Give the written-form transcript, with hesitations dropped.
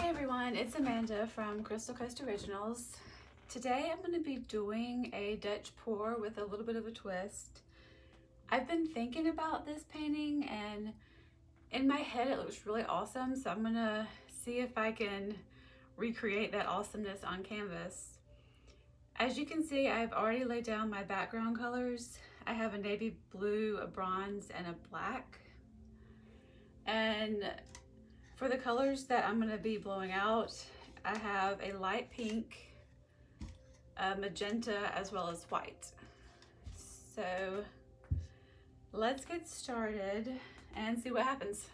Hey everyone, it's Amanda from Crystal Coast Originals. Today I'm going to be doing a Dutch pour with a little bit of a twist. I've been thinking about this painting and in my head it looks really awesome, so I'm going to see if I can recreate that awesomeness on canvas. As you can see, I've already laid down my background colors. I have a navy blue, a bronze, and a black. And for the colors that I'm going to be blowing out, I have a light pink, a magenta, as well as white. So let's get started and see what happens.